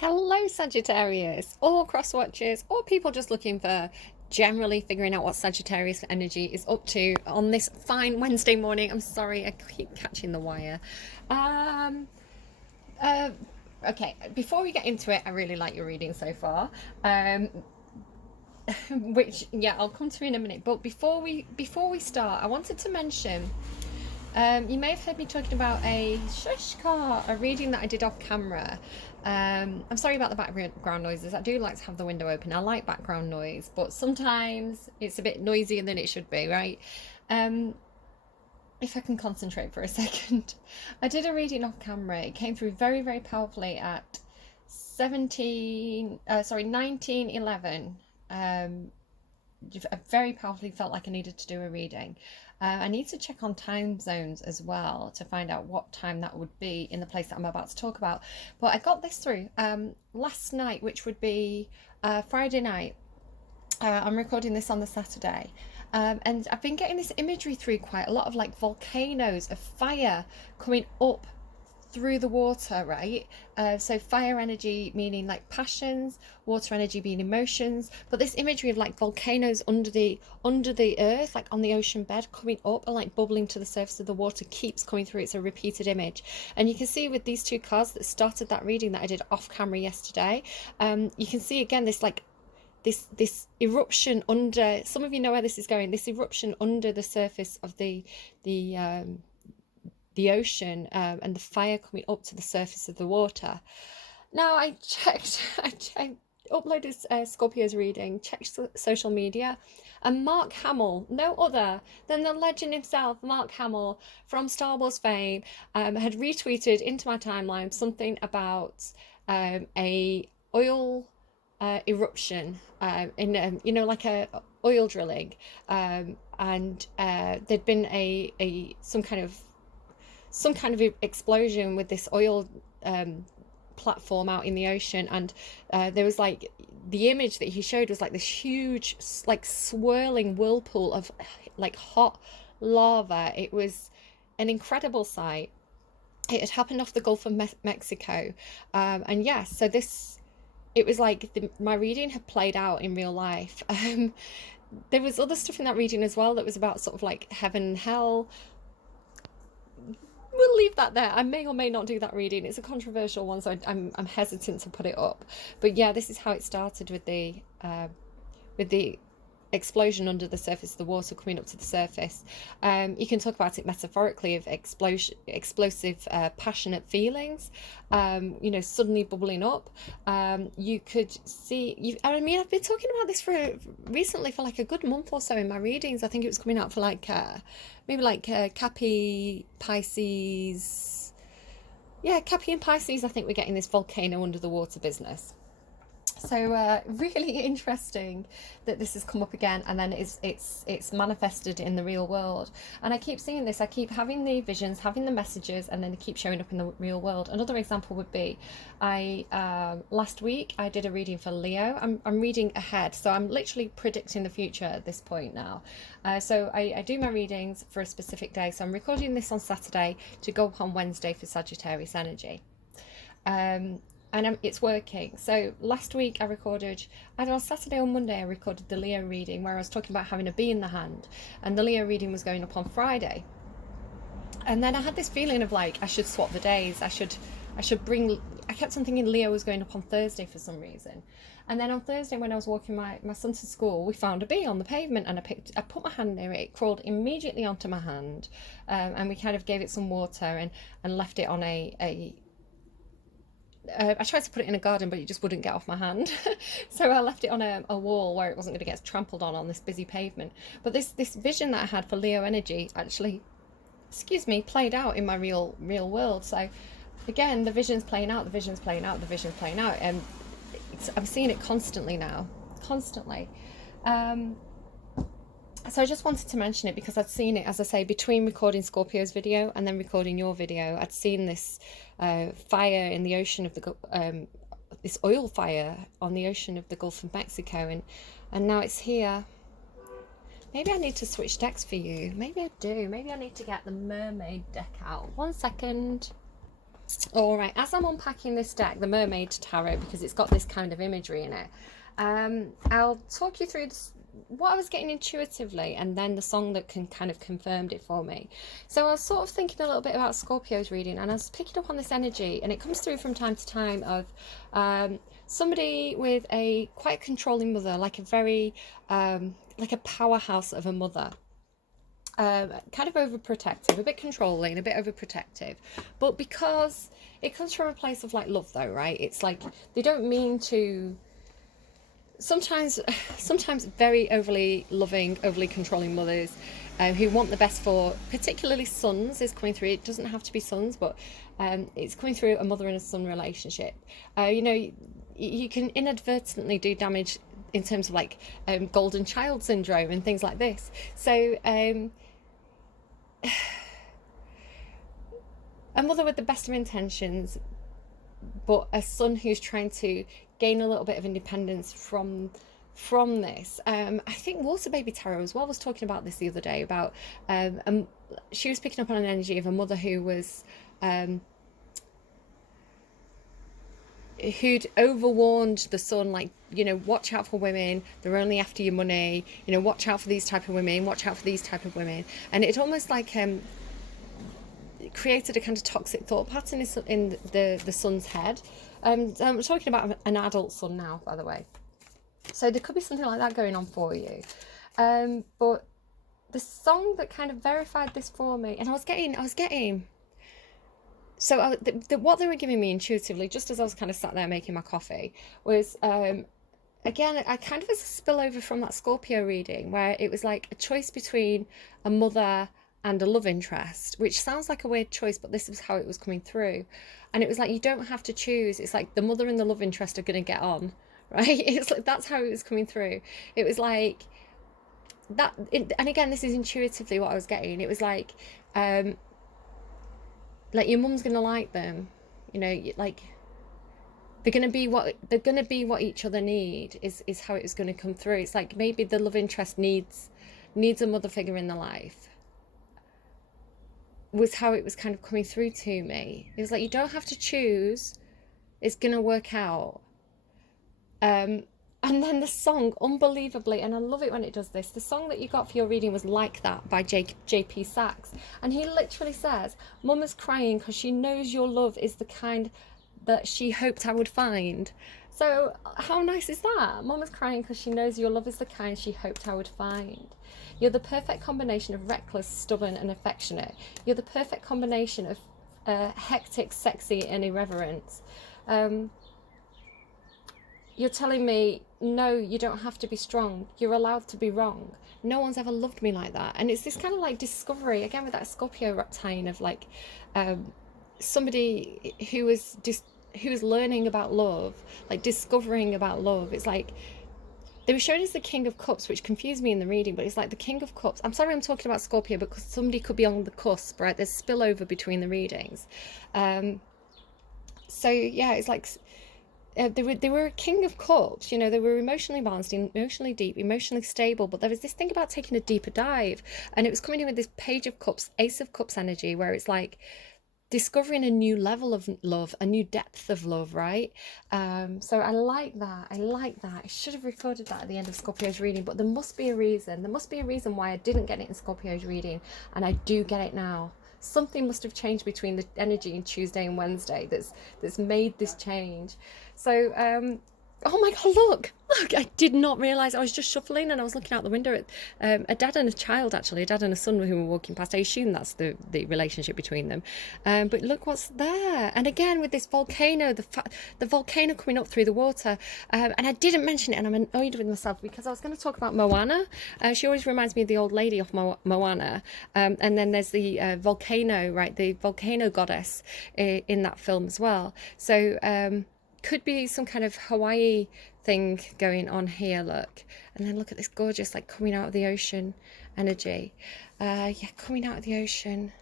Hello, Sagittarius, or cross watchers, or people just looking for generally figuring out what Sagittarius energy is up to on this fine Wednesday morning. I'm sorry, I keep catching the wire. Um, uh, okay, before we get into it, I really like your reading so far. Which yeah, I'll come to in a minute. But before we start, I wanted to mention. You may have heard me talking about a reading that I did off camera. I'm sorry about the background noises. I do like to have the window open. I like background noise, but sometimes it's a bit noisier than it should be, right? Um, if I can concentrate for a second. I did a reading off camera. It came through very, very powerfully at 1911. I very powerfully felt like I needed to do a reading. I need to check on time zones as well to find out what time that would be in the place that I'm about to talk about. But I got this through last night, which would be Friday night. I'm recording this on the Saturday. And I've been getting this imagery through quite a lot of like volcanoes of fire coming up through the water, right? So fire energy meaning like passions, water energy being emotions, but this imagery of like volcanoes under the earth, like on the ocean bed, coming up and like bubbling to the surface of the water keeps coming through. It's a repeated image, and you can see with these two cards that started that reading that I did off camera yesterday. You can see again this like this eruption under. Some of you know where this is going. This eruption under the surface of the ocean, and the fire coming up to the surface of the water. Now I checked, I uploaded Scorpio's reading, checked social media, and Mark Hamill, no other than the legend himself, Mark Hamill from Star Wars fame, had retweeted into my timeline something about a oil eruption in like a oil drilling, and there'd been a some kind of explosion with this oil platform out in the ocean, and there was like the image that he showed was like this huge like swirling whirlpool of like hot lava. It was an incredible sight. It had happened off the Gulf of Mexico, and yes, so this it was like my reading had played out in real life. There was other stuff in that reading as well that was about sort of like heaven and hell. We'll leave that there. I may or may not do that reading. It's a controversial one, so I'm hesitant to put it up. But yeah, this is how it started with the explosion under the surface of the water coming up to the surface. You can talk about it metaphorically of explosive, passionate feelings, suddenly bubbling up. You could see, I mean, I've been talking about this recently for like a good month or so in my readings. I think it was coming out for like, maybe like Cappy, Pisces. Yeah, Cappy and Pisces, I think we're getting this volcano under the water business. So really interesting that this has come up again, and then it's manifested in the real world. And I keep seeing this. I keep having the visions, having the messages, and then they keep showing up in the real world. Another example would be, last week I did a reading for Leo. I'm reading ahead, so I'm literally predicting the future at this point now. So I do my readings for a specific day. So I'm recording this on Saturday to go up on Wednesday for Sagittarius energy. And it's working. So last week I recorded, either on Saturday or Monday, I recorded the Leo reading where I was talking about having a bee in the hand, and the Leo reading was going up on Friday. And then I had this feeling of like I should swap the days. I should bring. I kept on thinking Leo was going up on Thursday for some reason. And then on Thursday, when I was walking my son to school, we found a bee on the pavement, and I put my hand near it. It crawled immediately onto my hand, and we kind of gave it some water and left it on I tried to put it in a garden, but it just wouldn't get off my hand. So I left it on a wall where it wasn't going to get trampled on this busy pavement. But this vision that I had for Leo energy actually, played out in my real world. So again, the vision's playing out, the vision's playing out, the vision's playing out. And I'm seeing it constantly now. Constantly. So I just wanted to mention it because I'd seen it, as I say, between recording Scorpio's video and then recording your video. I'd seen this fire in the ocean of this oil fire on the ocean of the Gulf of Mexico, and now it's here. Maybe I need to switch decks for you. Maybe I do. Maybe I need to get the mermaid deck out. One second. All right, as I'm unpacking this deck, the Mermaid Tarot, because it's got this kind of imagery in it, I'll talk you through what I was getting intuitively, and then the song that kind of confirmed it for me. So I was sort of thinking a little bit about Scorpio's reading, and I was picking up on this energy, and it comes through from time to time of somebody with a quite controlling mother, like a very like a powerhouse of a mother. Kind of overprotective, a bit controlling, a bit overprotective, but because it comes from a place of like love, though, right? It's like they don't mean to. Sometimes very overly loving, overly controlling mothers who want the best for particularly sons is coming through. It doesn't have to be sons, but it's coming through a mother and a son relationship. You know, you can inadvertently do damage in terms of like golden child syndrome and things like this. So a mother with the best of intentions, but a son who's trying to gain a little bit of independence from this. I think Water Baby Tarot as well was talking about this the other day, about she was picking up on an energy of a mother who was who'd overwarned the son, like, you know, watch out for women, they're only after your money, you know, watch out for these type of women, watch out for these type of women. And it almost like created a kind of toxic thought pattern in the son's head. I'm talking about an adult son now, by the way. So there could be something like that going on for you. But the song that kind of verified this for me, and I was getting. So what they were giving me intuitively, just as I was kind of sat there making my coffee, was again, I kind of as a spillover from that Scorpio reading, where it was like a choice between a mother and a love interest, which sounds like a weird choice, but this is how it was coming through. And it was like, you don't have to choose. It's like the mother and the love interest are going to get on, right? It's like, that's how it was coming through. It was like that. And again, this is intuitively what I was getting. It was like your mum's going to like them, you know, like they're going to be what each other need is how it was going to come through. It's like maybe the love interest needs a mother figure in their life, was how it was kind of coming through to me. It was like, you don't have to choose, it's gonna work out. And then the song, unbelievably, and I love it when it does this, the song that you got for your reading was Like That by JP Sachs, and he literally says, Mama's crying because she knows your love is the kind that she hoped I would find. So how nice is that? Mama's crying because she knows your love is the kind she hoped I would find. You're the perfect combination of reckless, stubborn, and affectionate. You're the perfect combination of hectic, sexy, and irreverent. You're telling me, no, you don't have to be strong. You're allowed to be wrong. No one's ever loved me like that. And it's this kind of like discovery, again with that Scorpio reptile of like somebody who was learning about love, like discovering about love. It's like, they were showing us the King of Cups, which confused me in the reading, but it's like the King of Cups. I'm sorry I'm talking about Scorpio, because somebody could be on the cusp, right? There's spillover between the readings. So yeah, it's like they were a King of Cups, you know, they were emotionally balanced, emotionally deep, emotionally stable, but there was this thing about taking a deeper dive, and it was coming in with this Page of Cups, Ace of Cups energy, where it's like discovering a new level of love, a new depth of love, right? So I like that. I should have recorded that at the end of Scorpio's reading, but there must be a reason. There must be a reason why I didn't get it in Scorpio's reading, and I do get it now. Something must have changed between the energy in Tuesday and Wednesday that's made this change. So oh my god, look, I did not realise. I was just shuffling and I was looking out the window at a dad and a child, actually, a dad and a son who were walking past. I assume that's the relationship between them. But look what's there. And again, with this volcano, the volcano coming up through the water. And I didn't mention it, and I'm annoyed with myself, because I was going to talk about Moana. She always reminds me of the old lady off Moana. And then there's the volcano, right? The volcano goddess in that film as well. So could be some kind of Hawaii thing going on here, look. And then look at this gorgeous, like, coming out of the ocean energy. Yeah, coming out of the ocean.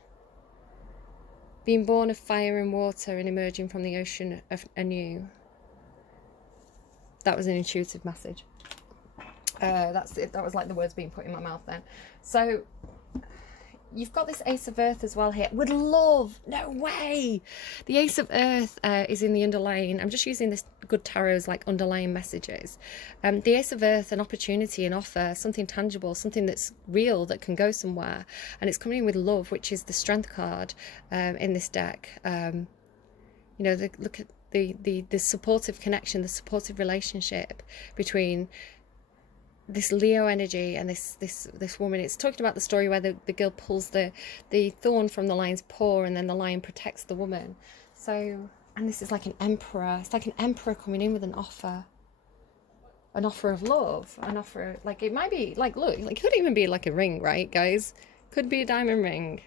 Being born of fire and water and emerging from the ocean anew. That was an intuitive message. That's it. That was like the words being put in my mouth then. So you've got this Ace of Earth as well here. With love, no way. The Ace of Earth is in the underlying. I'm just using this good tarot's like underlying messages. The Ace of Earth, an opportunity, an offer, something tangible, something that's real that can go somewhere, and it's coming in with love, which is the Strength card in this deck. You know, look at the supportive connection, the supportive relationship between this Leo energy and this woman. It's talking about the story where the girl pulls the thorn from the lion's paw, and then the lion protects the woman. So, and this is like an emperor. It's like an emperor coming in with an offer of love, an offer, like it might be like, look, like it could even be like a ring, right, guys? Could be a diamond ring.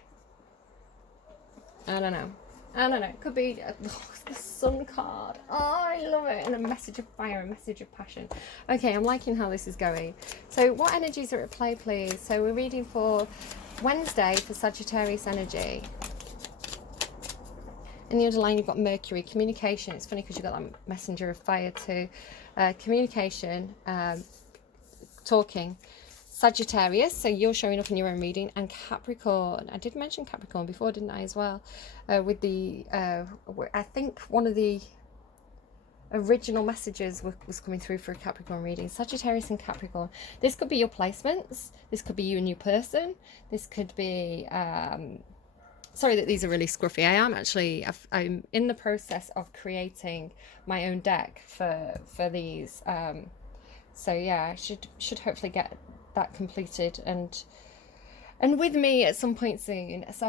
I don't know. It could be the Sun card. Oh, I love it. And a message of fire, a message of passion. Okay, I'm liking how this is going. So what energies are at play, please? So we're reading for Wednesday for Sagittarius energy. In the underline, you've got Mercury, communication. It's funny because you've got that messenger of fire too. Communication, talking. Sagittarius, so you're showing up in your own reading, and Capricorn. I did mention Capricorn before, didn't I, as well? With the, I think one of the original messages was coming through for a Capricorn reading. Sagittarius and Capricorn. This could be your placements. This could be you and your person. This could be, sorry that these are really scruffy. I'm in the process of creating my own deck for these. So yeah, I should hopefully get that completed and with me at some point soon. So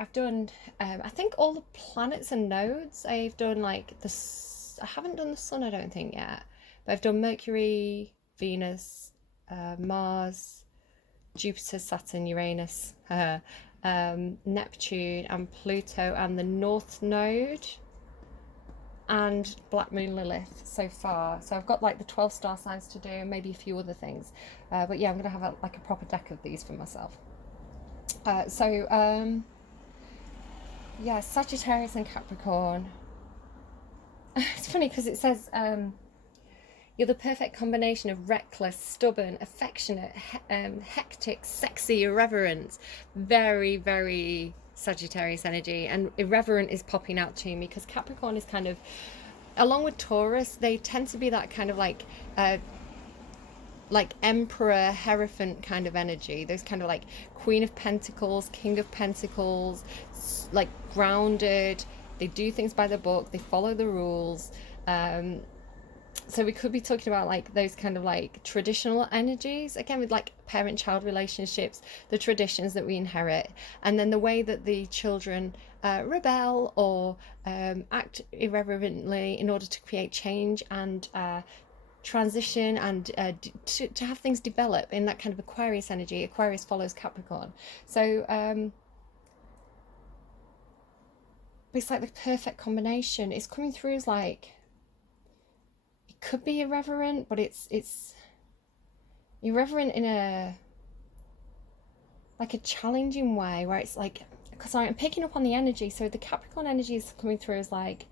I've done I think all the planets and nodes. I've done like I haven't done the sun, I don't think, yet, but I've done Mercury, Venus, Mars, Jupiter, Saturn, Uranus, Neptune and Pluto, and the North Node and Black Moon Lilith so far. So I've got like the 12 star signs to do, and maybe a few other things, but yeah, I'm gonna have a proper deck of these for myself. Yeah, Sagittarius and Capricorn. It's funny because it says you're the perfect combination of reckless, stubborn, affectionate, hectic, sexy, irreverent. Very, very Sagittarius energy, and irreverent is popping out to me because Capricorn is kind of, along with Taurus, they tend to be that kind of like emperor, hierophant kind of energy. Those kind of like Queen of Pentacles, King of Pentacles, like grounded. They do things by the book. They follow the rules. So we could be talking about like those kind of like traditional energies, again with like parent-child relationships, the traditions that we inherit, and then the way that the children rebel or act irreverently in order to create change and transition and to have things develop in that kind of Aquarius energy. Aquarius follows Capricorn. So it's like the perfect combination. It's coming through as like, could be irreverent, but it's irreverent in a challenging way, where it's like, because I'm picking up on the energy. So the Capricorn energy is coming through as like,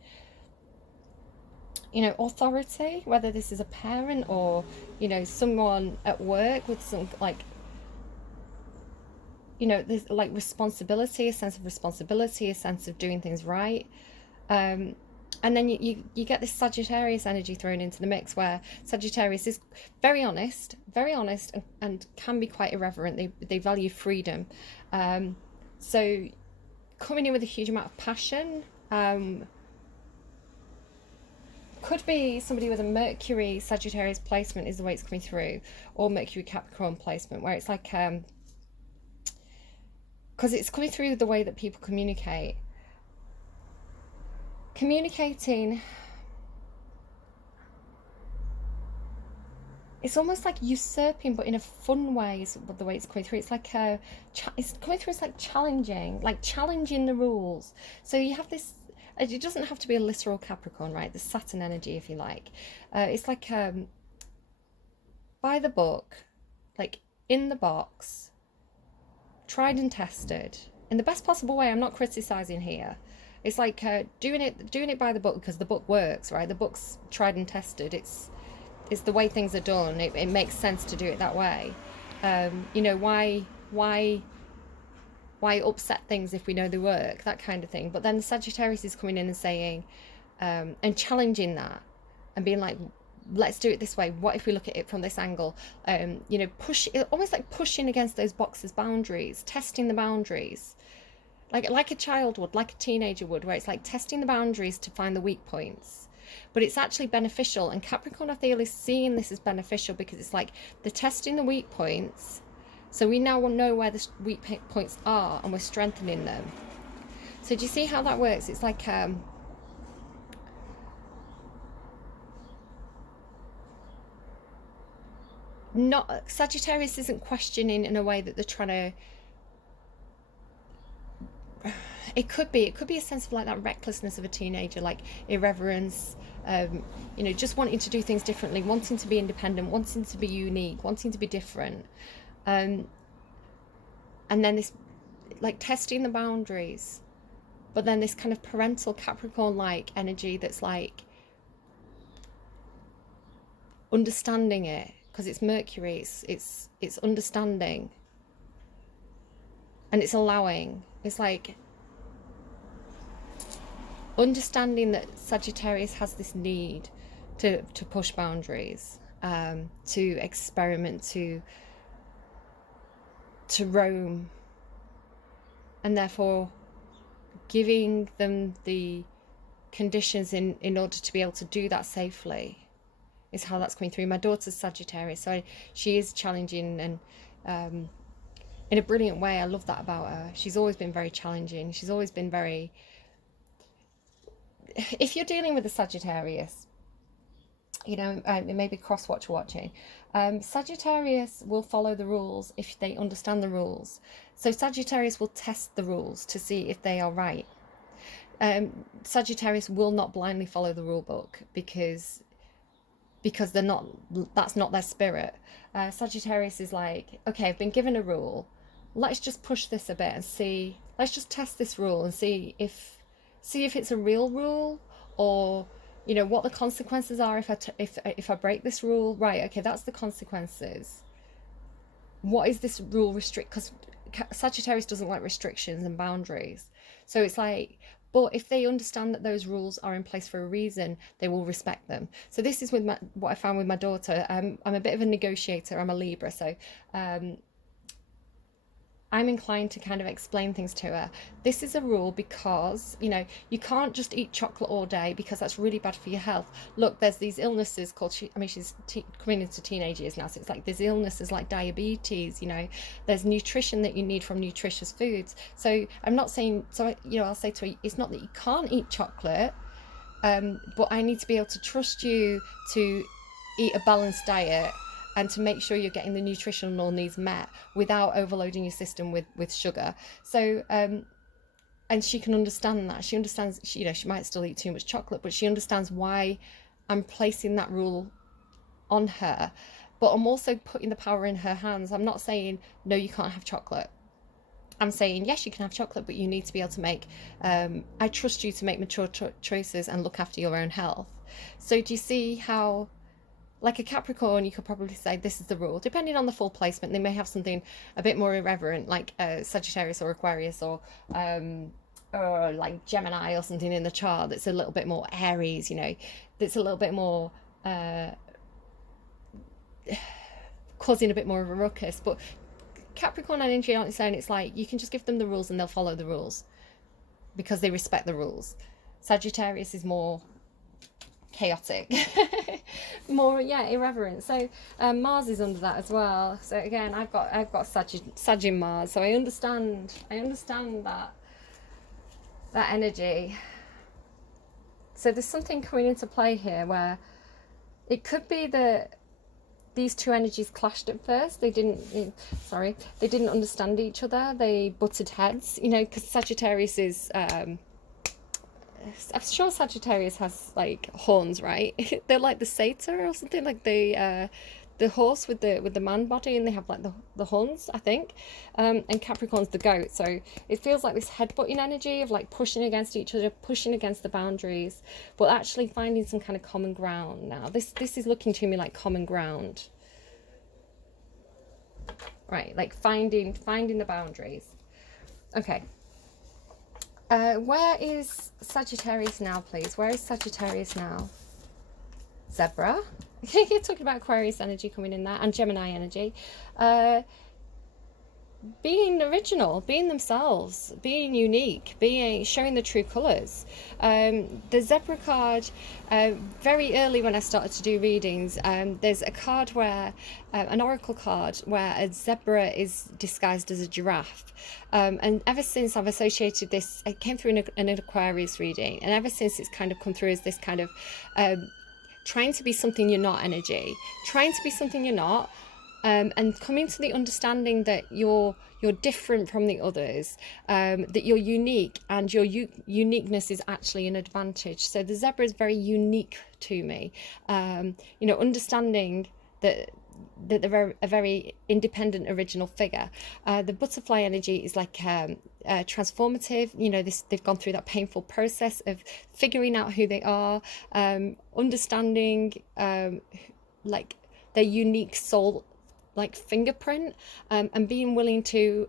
you know, authority, whether this is a parent or, you know, someone at work with some like, you know, there's like responsibility, a sense of responsibility, a sense of doing things right. And then you get this Sagittarius energy thrown into the mix, where Sagittarius is very honest and can be quite irreverent. They value freedom. So coming in with a huge amount of passion. Could be somebody with a Mercury Sagittarius placement is the way it's coming through, or Mercury Capricorn placement, where it's like, because it's coming through the way that people communicate. Communicating, it's almost like usurping, but in a fun way is the way it's coming through. It's like it's coming through as like challenging the rules. So you have this, it doesn't have to be a literal Capricorn, right? The Saturn energy, if you like. It's like by the book, like in the box, tried and tested in the best possible way. I'm not criticizing here. It's like doing it by the book because the book works, right? The book's tried and tested. It's the way things are done. It makes sense to do it that way. You know, why why upset things if we know they work, that kind of thing. But then the Sagittarius is coming in and saying, and challenging that and being like, let's do it this way. What if we look at it from this angle? You know, almost like pushing against those boxes' boundaries, testing the boundaries, like a child would, like a teenager would, where it's like testing the boundaries to find the weak points. But it's actually beneficial, and Capricorn, I feel, is seeing this as beneficial because it's like they're testing the weak points, so we now know where the weak points are and we're strengthening them. So do you see how that works? It's like not, Sagittarius isn't questioning in a way that they're trying to, it could be a sense of like that recklessness of a teenager, like irreverence, you know, just wanting to do things differently, wanting to be independent, wanting to be unique, wanting to be different, and then this like testing the boundaries, but then this kind of parental Capricorn like energy that's like understanding it, because it's Mercury, it's understanding, and it's allowing. It's like understanding that Sagittarius has this need to push boundaries, to experiment, to roam, and therefore giving them the conditions in order to be able to do that safely is how that's coming through. My daughter's Sagittarius, so she is challenging, and in a brilliant way. I love that about her. She's always been very challenging. She's always been very, if you're dealing with a Sagittarius, you know, maybe cross-watch watching, Sagittarius will follow the rules if they understand the rules. So Sagittarius will test the rules to see if they are right. Sagittarius will not blindly follow the rule book because they're not, that's not their spirit. Sagittarius is like, okay, I've been given a rule, let's just push this a bit and see, let's just test this rule and see if it's a real rule, or you know what the consequences are if I break this rule. Right, okay, that's the consequences. What is this rule restrict? Because Sagittarius doesn't like restrictions and boundaries. So it's like, but if they understand that those rules are in place for a reason, they will respect them. So this is with what I found with my daughter. I'm a bit of a negotiator. I'm a Libra, so I'm inclined to kind of explain things to her. This is a rule because, you know, you can't just eat chocolate all day because that's really bad for your health. Look, there's these illnesses called, she's coming into teenage years now, so it's like there's illnesses like diabetes, you know, there's nutrition that you need from nutritious foods. So I'm not saying, so, you know, I'll say to her, it's not that you can't eat chocolate, but I need to be able to trust you to eat a balanced diet and to make sure you're getting the nutritional needs met without overloading your system with sugar. So, and she can understand that. She understands, you know, she might still eat too much chocolate, but she understands why I'm placing that rule on her. But I'm also putting the power in her hands. I'm not saying, no, you can't have chocolate. I'm saying, yes, you can have chocolate, but you need to be able to make, I trust you to make mature choices and look after your own health. So do you see how, like a Capricorn, you could probably say this is the rule. Depending on the full placement, they may have something a bit more irreverent, like Sagittarius or Aquarius, or like Gemini or something in the chart that's a little bit more Aries, you know, that's a little bit more causing a bit more of a ruckus. But Capricorn energy on its own, it's like you can just give them the rules and they'll follow the rules because they respect the rules. Sagittarius is more chaotic, more irreverent. So Mars is under that as well. So again, I've got Sag in Mars, so I understand that energy. So there's something coming into play here where it could be that these two energies clashed at first. They didn't understand each other. They butted heads, you know, because Sagittarius is I'm sure Sagittarius has like horns, right? They're like the satyr or something, like the horse with the man body, and they have like the horns, I think. And Capricorn's the goat, so it feels like this headbutting energy of like pushing against each other, pushing against the boundaries, but actually finding some kind of common ground. Now this is looking to me like common ground, right? Like finding the boundaries. Okay. Where is Sagittarius now, please? Where is Sagittarius now? Zebra. You're talking about Aquarius energy coming in there, and Gemini energy. Being original, being themselves, being unique, being showing the true colours. The zebra card, very early when I started to do readings, there's a card where, an oracle card, where a zebra is disguised as a giraffe. And ever since I've associated this, it came through in an Aquarius reading, and ever since it's kind of come through as this kind of trying to be something you're not energy, trying to be something you're not. And coming to the understanding that you're different from the others, that you're unique, and your uniqueness is actually an advantage. So the zebra is very unique to me. Understanding that they're a very independent, original figure. The butterfly energy is like transformative. They've gone through that painful process of figuring out who they are, understanding like their unique soul, like fingerprint, and being willing to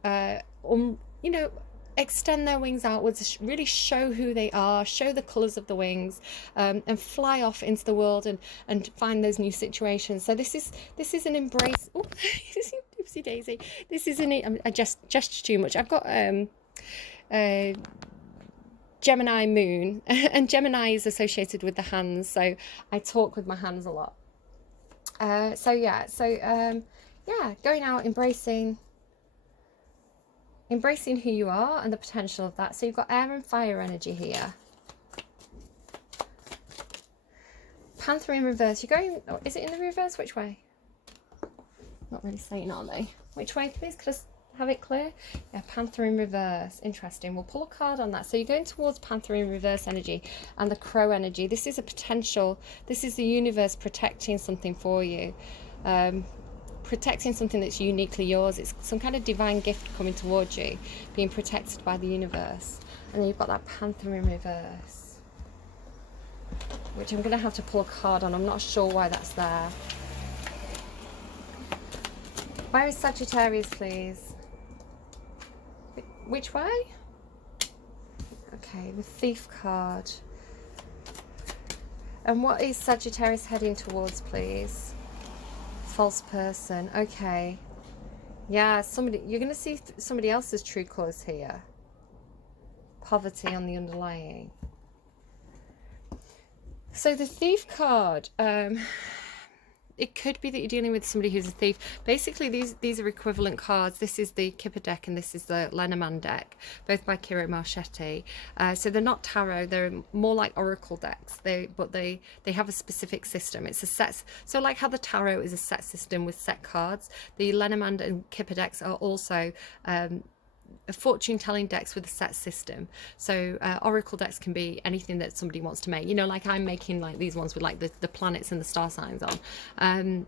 extend their wings outwards, really show who they are, show the colors of the wings, and fly off into the world and find those new situations. So this is an embrace. Oh, oopsie daisy. This is I just gesture too much. I've got Gemini moon, and Gemini is associated with the hands, so I talk with my hands a lot. Going out, embracing who you are and the potential of that. So you've got air and fire energy here. Panther in reverse. You're going, is it in the reverse? Which way? Not really saying, are they? Which way, please? Could I have it clear? Yeah, Panther in reverse. Interesting. We'll pull a card on that. So you're going towards Panther in reverse energy and the crow energy. This is a potential. This is the universe protecting something for you. Protecting something that's uniquely yours. It's some kind of divine gift coming towards you, being protected by the universe. And then you've got that Panther in reverse, which I'm going to have to pull a card on. I'm not sure why that's there. Where is Sagittarius, please? Which way? Okay, the Thief card. And what is Sagittarius heading towards, please? False person. Okay. Yeah, you're going to see somebody else's true colours here. Poverty on the underlying. So the Thief card, it could be that you're dealing with somebody who's a thief. Basically, these are equivalent cards. This is the Kipper deck and this is the Lenormand deck, both by Kiro Marchetti. So they're not tarot, they're more like oracle decks. But they have a specific system. It's a set. So like how the tarot is a set system with set cards, the Lenormand and Kipper decks are also fortune telling decks with a set system. So oracle decks can be anything that somebody wants to make, like I'm making like these ones with like the planets and the star signs on,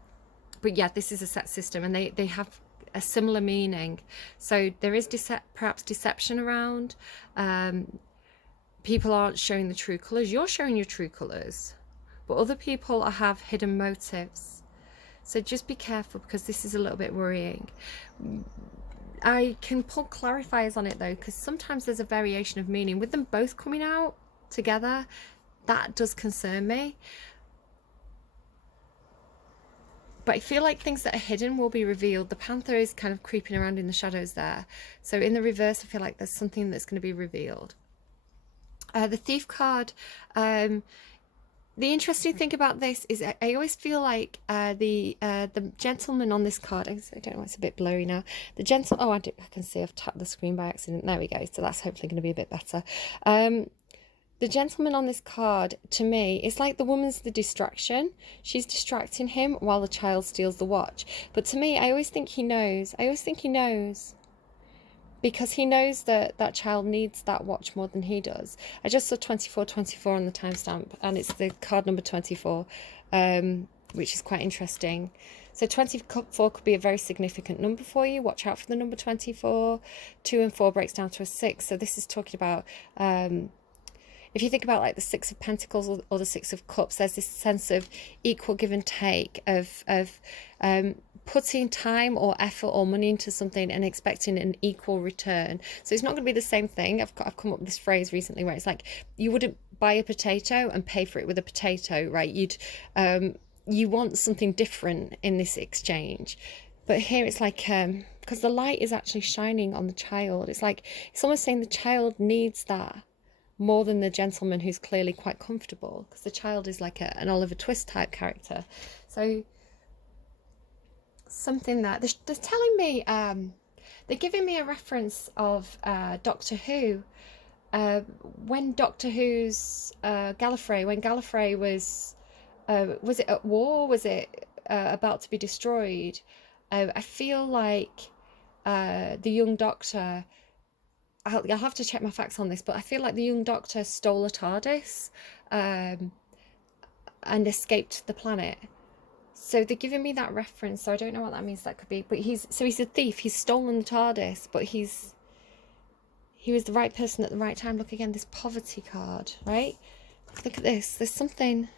but yeah, this is a set system, and they have a similar meaning. So there is perhaps deception around. People aren't showing the true colors. You're showing your true colors, but other people have hidden motives. So just be careful, because this is a little bit worrying. I can pull clarifiers on it though, because sometimes there's a variation of meaning with them both coming out together. That does concern me, but I feel like things that are hidden will be revealed. The Panther is kind of creeping around in the shadows there, so in the reverse I feel like there's something that's going to be revealed. The Thief card, the interesting thing about this is I always feel like the gentleman on this card, I don't know, it's a bit blurry now. I can see I've tapped the screen by accident. There we go. So that's hopefully going to be a bit better. The gentleman on this card, to me, it's like the woman's the distraction. She's distracting him while the child steals the watch. But to me, I always think he knows. Because he knows that that child needs that watch more than he does. I just saw 2424 on the timestamp, and it's the card number 24, which is quite interesting. So 24 could be a very significant number for you. Watch out for the number 24. 2 and 4 breaks down to a 6. So this is talking about, if you think about like the 6 of Pentacles or the 6 of Cups, there's this sense of equal give and take, of putting time or effort or money into something and expecting an equal return. So it's not going to be the same thing. I've come up with this phrase recently where it's like, you wouldn't buy a potato and pay for it with a potato, right? You want something different in this exchange. But here it's like, because the light is actually shining on the child. It's like, it's almost saying the child needs that more than the gentleman who's clearly quite comfortable, because the child is like an Oliver Twist type character. So something that they're telling me, they're giving me a reference of Doctor Who, when Doctor Who's Gallifrey, when Gallifrey was it at war, was it about to be destroyed? I feel like the young Doctor, I'll have to check my facts on this, but I feel like the young Doctor stole a TARDIS and escaped the planet. So they're giving me that reference, so I don't know what that means. That could be, but he's a thief. He's stolen the TARDIS, but he was the right person at the right time. Look again, this poverty card, right? Look at this. There's something.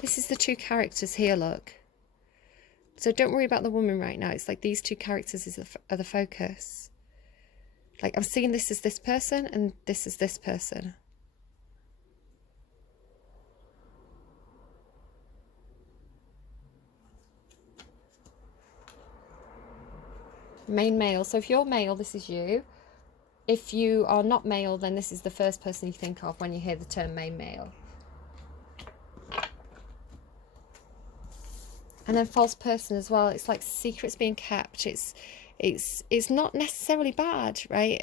This is the two characters here, look. So don't worry about the woman right now. It's like these two characters are the focus. Like, I'm seeing this as this person and this is this person. Main male. So if you're male, this is you. If you are not male, then this is the first person you think of when you hear the term main male. And then false person as well. It's like secrets being kept. It's not necessarily bad, right?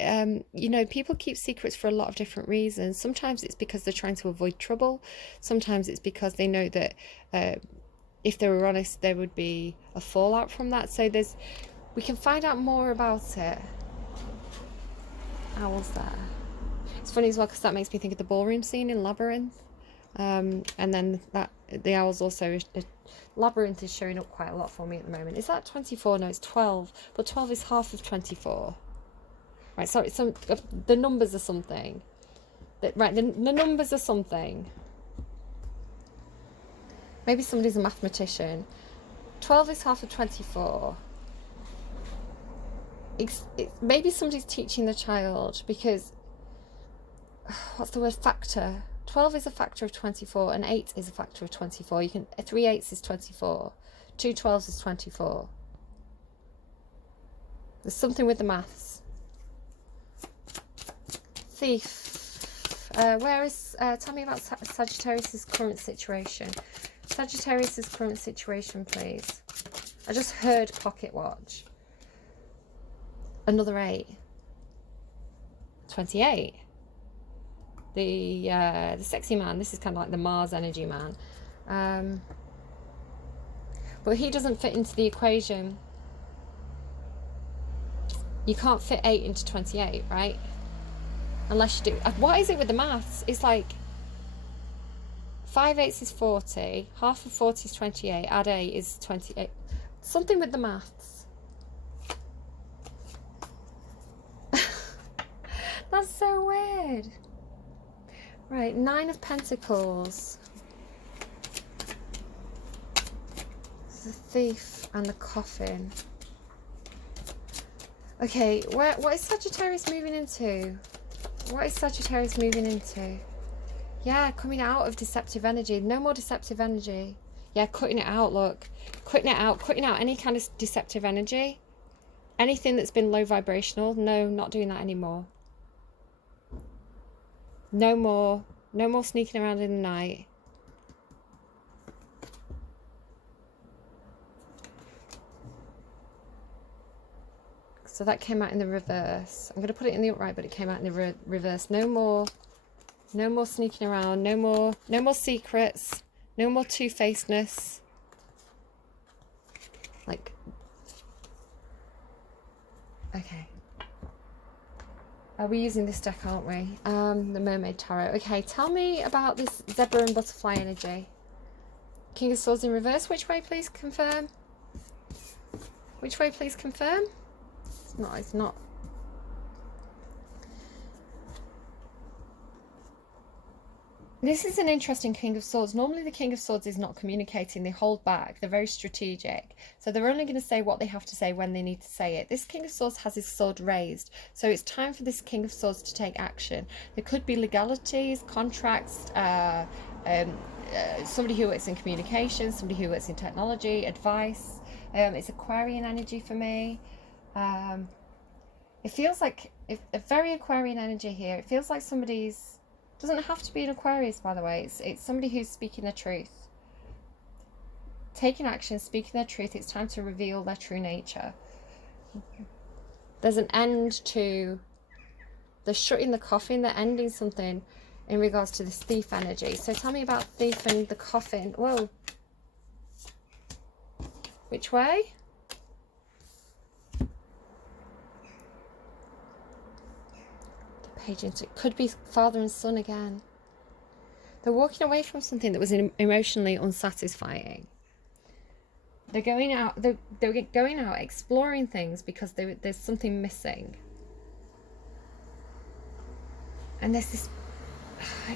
You know, people keep secrets for a lot of different reasons. Sometimes it's because they're trying to avoid trouble. Sometimes it's because they know that if they were honest, there would be a fallout from that. So we can find out more about it. Owls there. It's funny as well because that makes me think of the ballroom scene in Labyrinth. And then the owls also, Labyrinth is showing up quite a lot for me at the moment. Is that 24? No, it's 12. But 12 is half of 24. Right, sorry, the numbers are something. Right, the numbers are something. Maybe somebody's a mathematician. 12 is half of 24. Maybe somebody's teaching the child, because what's the word, factor? 12 is a factor of 24 and 8 is a factor of 24. 3 8s is 24. 2 12s is 24. There's something with the maths. Thief. Where is tell me about Sagittarius's current situation. Sagittarius's current situation, please. I just heard pocket watch. Another 8. 28. The sexy man. This is kind of like the Mars energy man. But he doesn't fit into the equation. You can't fit 8 into 28, right? Unless you do. What is it with the maths? It's like 5 8s is 40. Half of 40 is 28. Add 8 is 28. Something with the maths. That's so weird. Right, 9 of Pentacles. The thief and the coffin. Okay, what is Sagittarius moving into? What is Sagittarius moving into? Yeah, coming out of deceptive energy. No more deceptive energy. Yeah, cutting it out, look. Cutting out any kind of deceptive energy. Anything that's been low vibrational. No, not doing that anymore. No more sneaking around in the night. So that came out in the reverse. I'm going to put it in the upright, but it came out in the reverse. No more sneaking around. No more secrets. No more two-facedness. Like, okay. We're using this deck, aren't we? The Mermaid Tarot. Okay, tell me about this zebra and butterfly energy. King of Swords in reverse. Which way, please confirm? Which way, please confirm? It's not. This is an interesting King of Swords. Normally the King of Swords is not communicating. They hold back. They're very strategic. So they're only going to say what they have to say when they need to say it. This King of Swords has his sword raised. So it's time for this King of Swords to take action. There could be legalities, contracts, somebody who works in communication, somebody who works in technology, advice. It's Aquarian energy for me. It feels like a very Aquarian energy here. It feels like somebody's... Doesn't have to be an Aquarius, by the way. It's somebody who's speaking their truth. Taking action, speaking their truth. It's time to reveal their true nature. There's an end to... They're shutting the coffin. They're ending something in regards to this thief energy. So tell me about thief and the coffin. Whoa. Which way? Page into it. Could be father and son again. They're walking away from something that was emotionally unsatisfying. They're going out. They're going out exploring things because there's something missing. And there's this.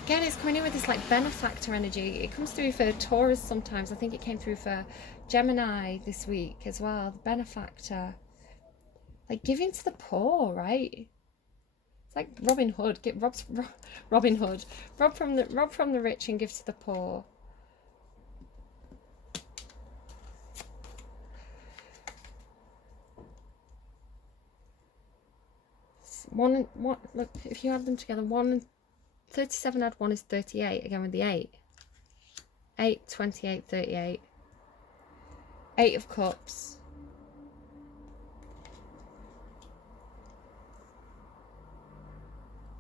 Again, it's coming in with this like benefactor energy. It comes through for Taurus sometimes. I think it came through for Gemini this week as well. The benefactor, like giving to the poor, right? Like Robin Hood, Robin Hood, rob from the rich and give to the poor. One, look, if you add them together, 1 and 37 add 1 is 38. Again with the 8. 8, 28, 38. 8 of Cups.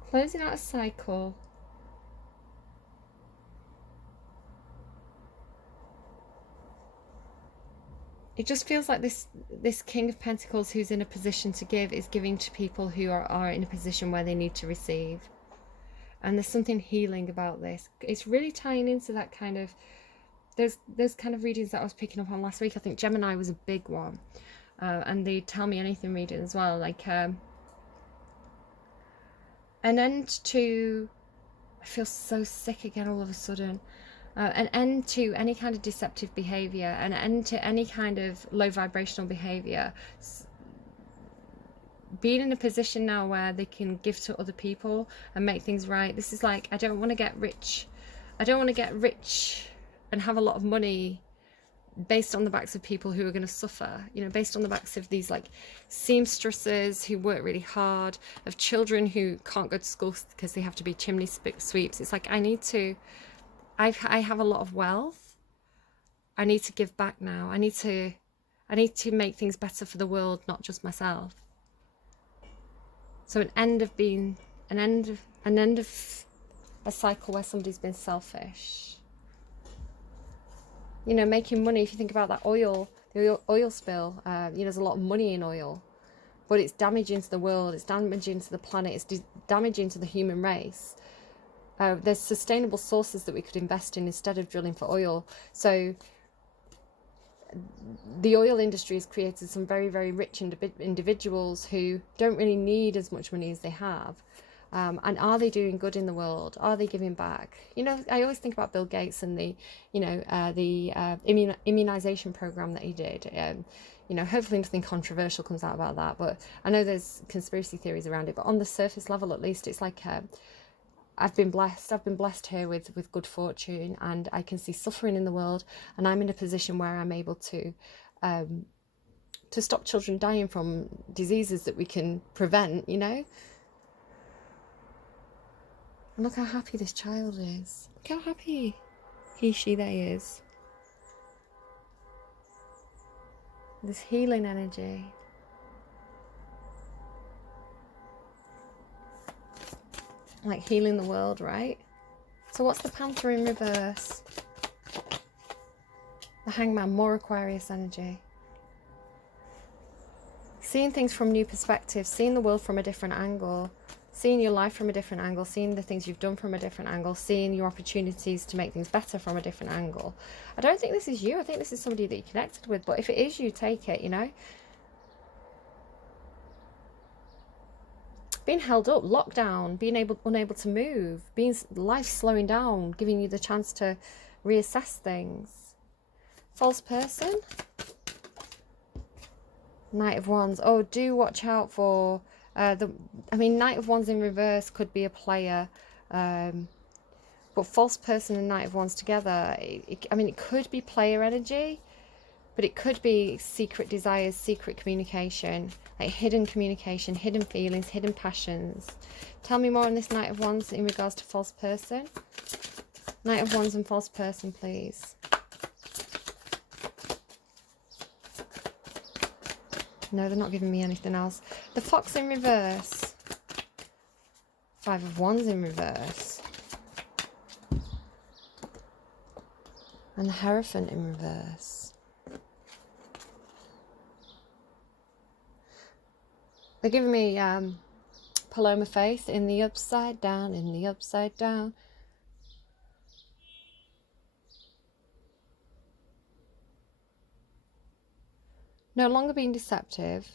Closing out a cycle. It just feels like this King of Pentacles who's in a position to give is giving to people who are in a position where they need to receive. And there's something healing about this. It's really tying into that kind of... There's kind of readings that I was picking up on last week. I think Gemini was a big one. And the Tell Me Anything reading as well. Like... an end to... I feel so sick again all of a sudden. An end to any kind of deceptive behaviour. An end to any kind of low vibrational behaviour. Being in a position now where they can give to other people and make things right. This is like, I don't want to get rich. I don't want to get rich and have a lot of money based on the backs of people who are going to suffer, you know, based on the backs of these like seamstresses who work really hard, of children who can't go to school because they have to be chimney sweeps. It's like, I have a lot of wealth. I need to give back now. I need to make things better for the world, not just myself. So an end of a cycle where somebody's been selfish. You know, making money. If you think about that the oil spill, you know, there's a lot of money in oil, but it's damaging to the world, it's damaging to the planet, it's damaging to the human race. There's sustainable sources that we could invest in instead of drilling for oil. So the oil industry has created some very, very rich individuals who don't really need as much money as they have. And are they doing good in the world? Are they giving back? You know, I always think about Bill Gates and the immunization program that he did. You know, hopefully nothing controversial comes out about that. But I know there's conspiracy theories around it. But on the surface level, at least, it's like I've been blessed. I've been blessed here with good fortune, and I can see suffering in the world. And I'm in a position where I'm able to stop children dying from diseases that we can prevent. You know. And look how happy this child is. Look how happy she, they is. This healing energy. Like healing the world, right? So what's the Panther in reverse? The Hangman, more Aquarius energy. Seeing things from new perspectives, seeing the world from a different angle. Seeing your life from a different angle, seeing the things you've done from a different angle, seeing your opportunities to make things better from a different angle. I don't think this is you. I think this is somebody that you connected with. But if it is you, take it, you know. being held up, locked down, being unable to move, being life slowing down, giving you the chance to reassess things. False person. Knight of Wands. Oh, do watch out for Knight of Wands in reverse could be a player, but false person and Knight of Wands together, it could be player energy, but it could be secret desires, secret communication, like hidden communication, hidden feelings, hidden passions. Tell me more on this Knight of Wands in regards to false person. Knight of Wands and false person, please. No, they're not giving me anything else. The Fox in reverse. Five of Wands in reverse. And the Hierophant in reverse. They're giving me Paloma Faith in the upside down, in the upside down. No longer being deceptive.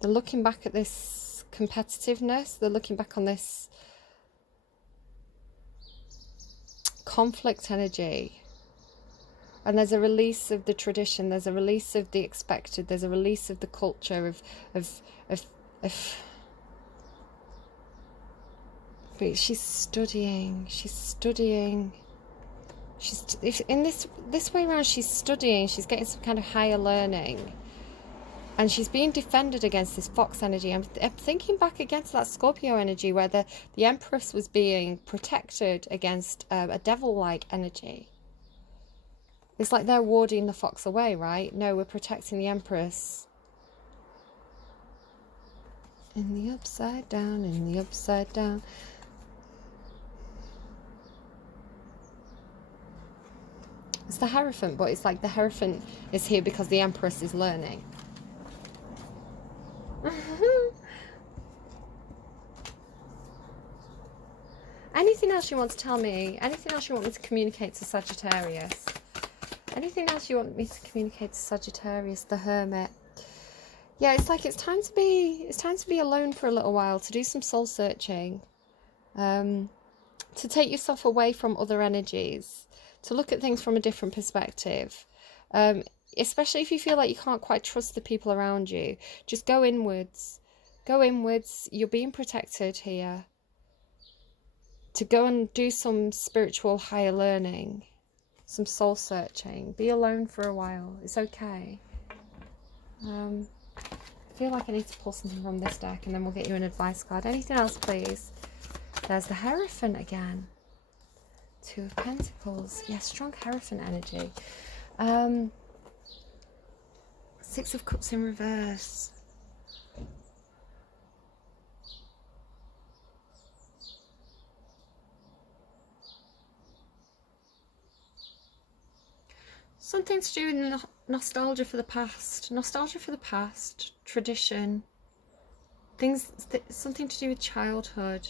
They're looking back at this competitiveness. They're looking back on this conflict energy. And there's a release of the tradition. There's a release of the expected. There's a release of the culture But she's studying. She's studying. She's in this way around. She's studying. She's getting some kind of higher learning, and she's being defended against this Fox energy. I'm thinking back against that Scorpio energy, where the Empress was being protected against a devil-like energy. It's like they're warding the Fox away, right? No, we're protecting the Empress. In the upside down, in the upside down. It's the Hierophant, but it's like the Hierophant is here because the Empress is learning. Anything else you want to tell me? Anything else you want me to communicate to Sagittarius? Anything else you want me to communicate to Sagittarius, the Hermit? Yeah, it's like it's time to be alone for a little while, to do some soul searching, to take yourself away from other energies, to look at things from a different perspective, especially if you feel like you can't quite trust the people around you. Just go inwards. Go inwards. You're being protected here. To go and do some spiritual higher learning, some soul searching. Be alone for a while. It's okay. I feel like I need to pull something from this deck, and then we'll get you an advice card. Anything else, please? There's the Hierophant again. Two of Pentacles. Yeah, strong Hierophant energy. Six of Cups in reverse. Something to do with nostalgia for the past. Nostalgia for the past. Tradition. Something to do with childhood.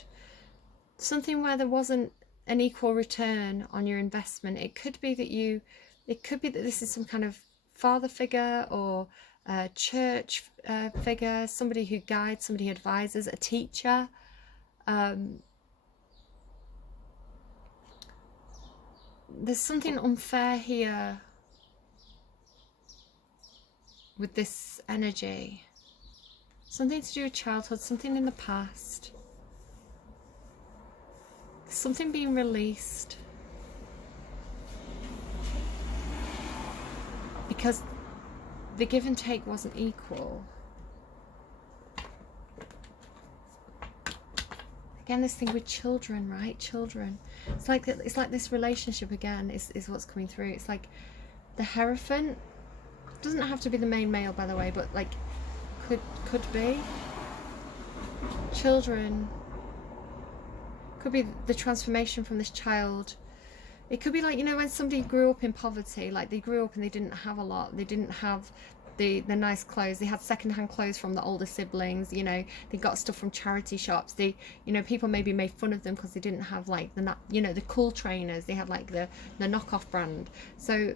Something where there wasn't an equal return on your investment. It could be that this is some kind of father figure or a church figure, somebody who guides, somebody who advises, a teacher. There's something unfair here with this energy. Something to do with childhood, something in the past. Something being released. Because the give and take wasn't equal. Again, this thing with children, right? Children. It's like this relationship again is what's coming through. It's like the Hierophant doesn't have to be the main male, by the way, but like could be. Children could be the transformation from this child. It could be like, you know, when somebody grew up in poverty, like they grew up and they didn't have a lot. They didn't have the nice clothes. They had secondhand clothes from the older siblings. You know, they got stuff from charity shops. They, you know, people maybe made fun of them because they didn't have like the, you know, the cool trainers. They had like the knockoff brand. So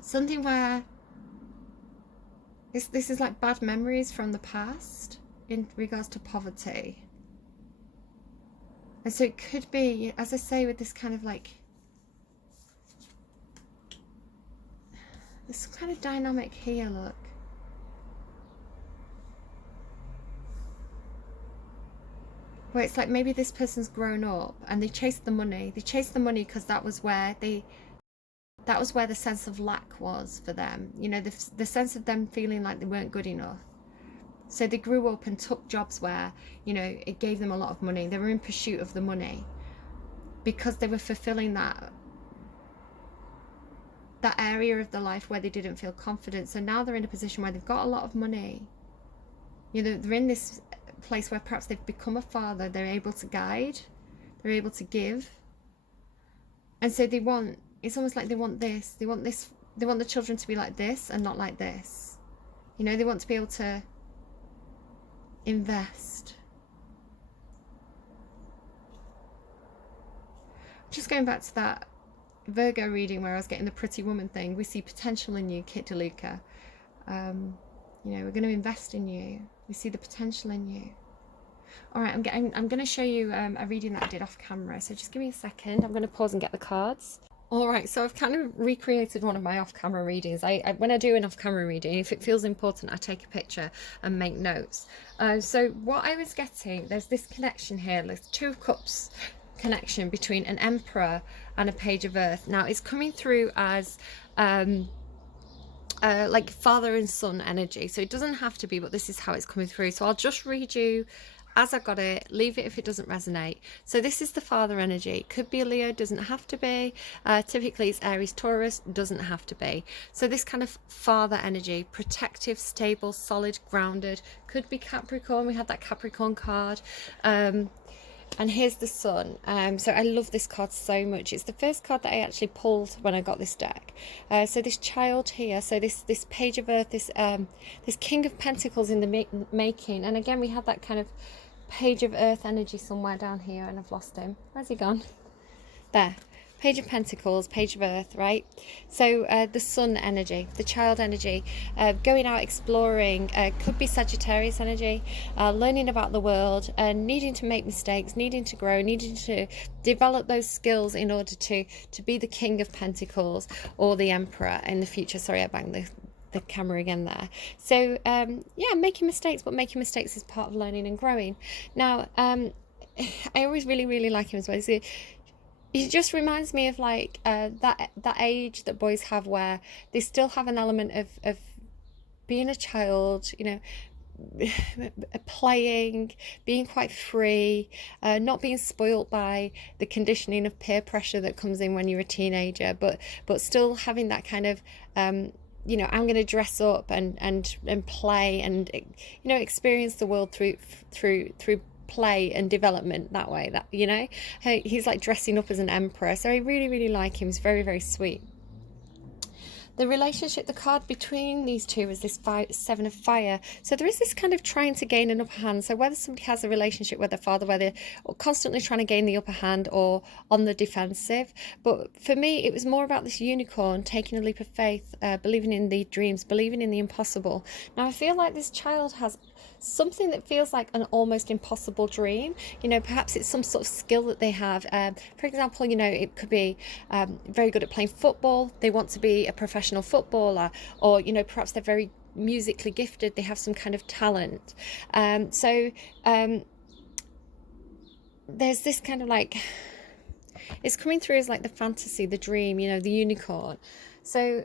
something where This is like bad memories from the past in regards to poverty. And so it could be, as I say, with this kind of like, this kind of dynamic here, look. Where it's like maybe this person's grown up and they chased the money. They chased the money because that was where the sense of lack was for them. You know, the sense of them feeling like they weren't good enough. So they grew up and took jobs where, you know, it gave them a lot of money. They were in pursuit of the money because they were fulfilling that area of their life where they didn't feel confident. So now they're in a position where they've got a lot of money. You know, they're in this place where perhaps they've become a father. They're able to guide. They're able to give. And so they want, it's almost like they want this. They want the children to be like this and not like this. You know, they want to be able to invest. Just going back to that Virgo reading where I was getting the pretty woman thing, we see potential in you, Kit DeLuca. You know, we're going to invest in you. We see the potential in you. All right, I'm going to show you a reading that I did off camera. So just give me a second. I'm going to pause and get the cards. All right, so I've kind of recreated one of my off-camera readings. When I do an off-camera reading, if it feels important, I take a picture and make notes. So what I was getting, there's this connection here. There's 2 of Cups connection between an Emperor and a Page of Earth. Now it's coming through as like father and son energy, so it doesn't have to be, but this is how it's coming through. So I'll just read you as I got it, leave it if it doesn't resonate. So this is the father energy. It could be a Leo, doesn't have to be. Typically it's Aries, Taurus, doesn't have to be. So this kind of father energy, protective, stable, solid, grounded, could be Capricorn. We had that Capricorn card. And here's the sun. So I love this card so much. It's the first card that I actually pulled when I got this deck. So this child here, so this Page of Earth, this King of Pentacles in the making. And again, we have that kind of Page of Earth energy somewhere down here, and I've lost him. Where's he gone? There. Page of Pentacles, Page of Earth, right? So the sun energy, the child energy, going out exploring, could be Sagittarius energy, learning about the world, needing to make mistakes, needing to grow, needing to develop those skills in order to be the King of Pentacles or the Emperor in the future. Sorry, I banged the camera again there. So yeah, making mistakes, but making mistakes is part of learning and growing. Now I always really like him as well. So, it just reminds me of like that age that boys have where they still have an element of being a child, you know, playing, being quite free, not being spoilt by the conditioning of peer pressure that comes in when you're a teenager, but still having that kind of you know, I'm going to dress up and play and, you know, experience the world through play and development that way. That, you know, he's like dressing up as an emperor. So I really like him. He's very sweet. The relationship, the card between these two is this 7 of fire. So there is this kind of trying to gain an upper hand. So whether somebody has a relationship with their father, where they're constantly trying to gain the upper hand or on the defensive. But for me, it was more about this unicorn taking a leap of faith, believing in the dreams, believing in the impossible. Now I feel like this child has something that feels like an almost impossible dream. You know, perhaps it's some sort of skill that they have. For example, you know, it could be very good at playing football. They want to be a professional footballer, or, you know, perhaps they're very musically gifted. They have some kind of talent. So there's this kind of like, it's coming through as like the fantasy, the dream, you know, the unicorn. So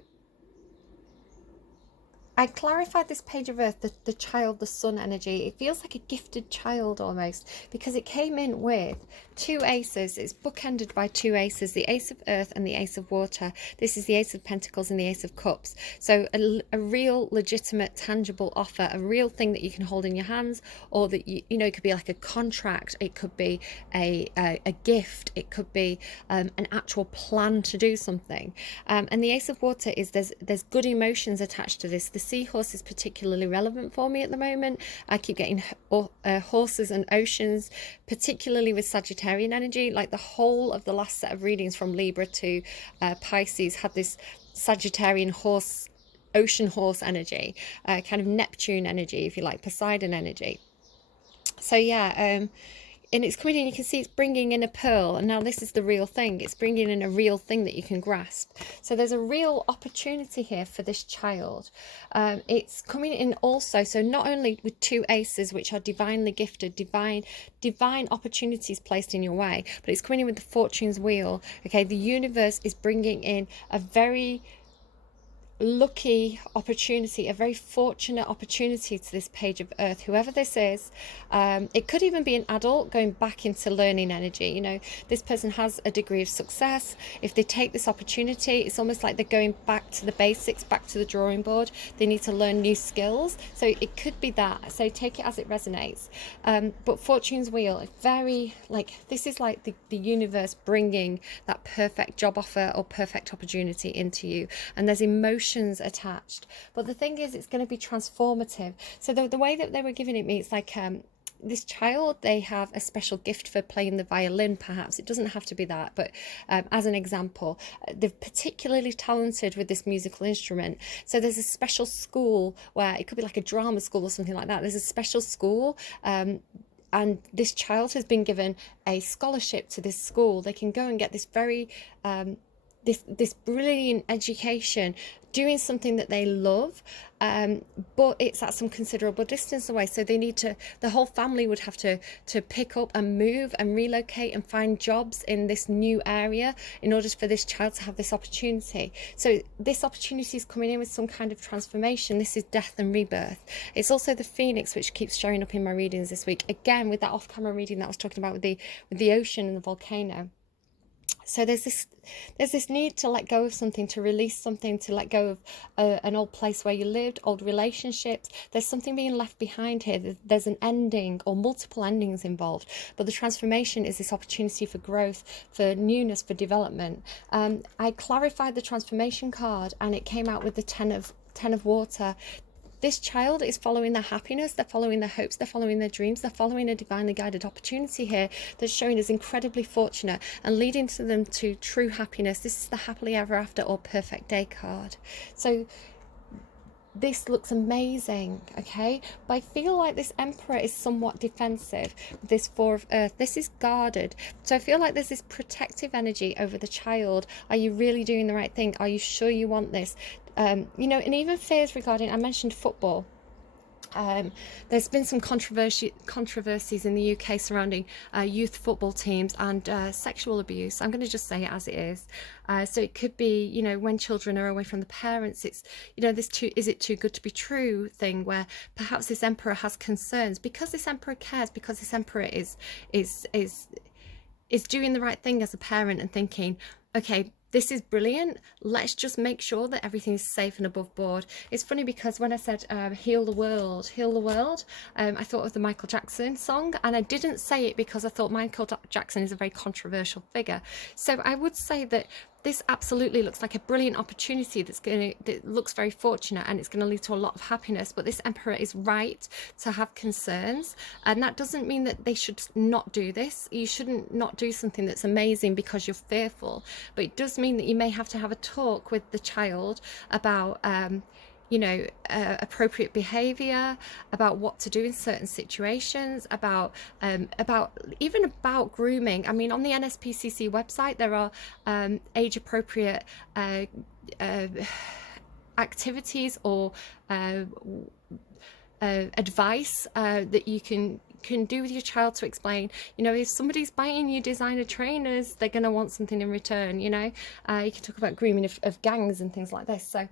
I clarified this Page of Earth, the child, the sun energy. It feels like a gifted child almost, because it came in with 2 aces. It's bookended by 2 aces, the Ace of Earth and the Ace of Water. This is the Ace of Pentacles and the Ace of Cups. So a real legitimate tangible offer, a real thing that you can hold in your hands, or that you know, it could be like a contract, it could be a gift, it could be an actual plan to do something. And the Ace of Water is there's good emotions attached to this. The seahorse is particularly relevant for me at the moment. I keep getting horses and oceans, particularly with Sagittarian energy. Like the whole of the last set of readings from Libra to Pisces had this Sagittarian horse ocean horse energy, kind of Neptune energy, if you like, Poseidon energy. So yeah, and it's coming in, you can see it's bringing in a pearl, and now this is the real thing. It's bringing in a real thing that you can grasp. So there's a real opportunity here for this child. It's coming in also, so not only with two aces, which are divinely gifted, divine opportunities placed in your way, but it's coming in with the fortune's wheel. Okay, the universe is bringing in a very lucky opportunity, a very fortunate opportunity to this page of earth, whoever this is. It could even be an adult going back into learning energy. You know, this person has a degree of success. If they take this opportunity, it's almost like they're going back to the basics, back to the drawing board. They need to learn new skills. So it could be that. So take it as it resonates. But fortune's wheel, very like, this is like the universe bringing that perfect job offer or perfect opportunity into you. And there's emotion attached, but the thing is, it's going to be transformative. So the way that they were giving it me, it's like this child, they have a special gift for playing the violin. Perhaps it doesn't have to be that, but as an example, they're particularly talented with this musical instrument. So there's a special school where it could be like a drama school or something like that. There's a special school, and this child has been given a scholarship to this school. They can go and get this very this brilliant education, doing something that they love, but it's at some considerable distance away. So they need to, the whole family would have to pick up and move and relocate and find jobs in this new area in order for this child to have this opportunity. So this opportunity is coming in with some kind of transformation. This is death and rebirth. It's also the phoenix, which keeps showing up in my readings this week, again with that off-camera reading that I was talking about with the ocean and the volcano. So there's this need to let go of something, to release something, to let go of an old place where you lived, old relationships. There's something being left behind here. There's an ending or multiple endings involved, but the transformation is this opportunity for growth, for newness, for development. I clarified the transformation card, and it came out with the ten of water. This child is following their happiness, they're following their hopes, they're following their dreams, they're following a divinely guided opportunity here that's showing as incredibly fortunate and leading to them to true happiness. This is the happily ever after or perfect day card. So this looks amazing, okay? But I feel like this Emperor is somewhat defensive. This Four of Earth, this is guarded. So I feel like there's this protective energy over the child. Are you really doing the right thing? Are you sure you want this? You know, and even fears regarding, I mentioned football. There's been some controversies in the UK surrounding youth football teams and sexual abuse. I'm going to just say it as it is. So it could be, you know, when children are away from the parents, it's, you know, this is it too good to be true thing where perhaps this Emperor has concerns because this Emperor cares, because this Emperor is doing the right thing as a parent and thinking, okay, this is brilliant. Let's just make sure that everything is safe and above board. It's funny because when I said heal the world, I thought of the Michael Jackson song, and I didn't say it because I thought Michael Jackson is a very controversial figure. So I would say that this absolutely looks like a brilliant opportunity that looks very fortunate, and it's going to lead to a lot of happiness. But this Emperor is right to have concerns, and that doesn't mean that they should not do this. You shouldn't not do something that's amazing because you're fearful, but it does mean that you may have to have a talk with the child about you know, appropriate behavior, about what to do in certain situations, about grooming. I mean, on the NSPCC website, there are age appropriate activities or advice that you can do with your child to explain, you know, if somebody's buying you designer trainers, they're going to want something in return. You know, you can talk about grooming of gangs and things like this. So,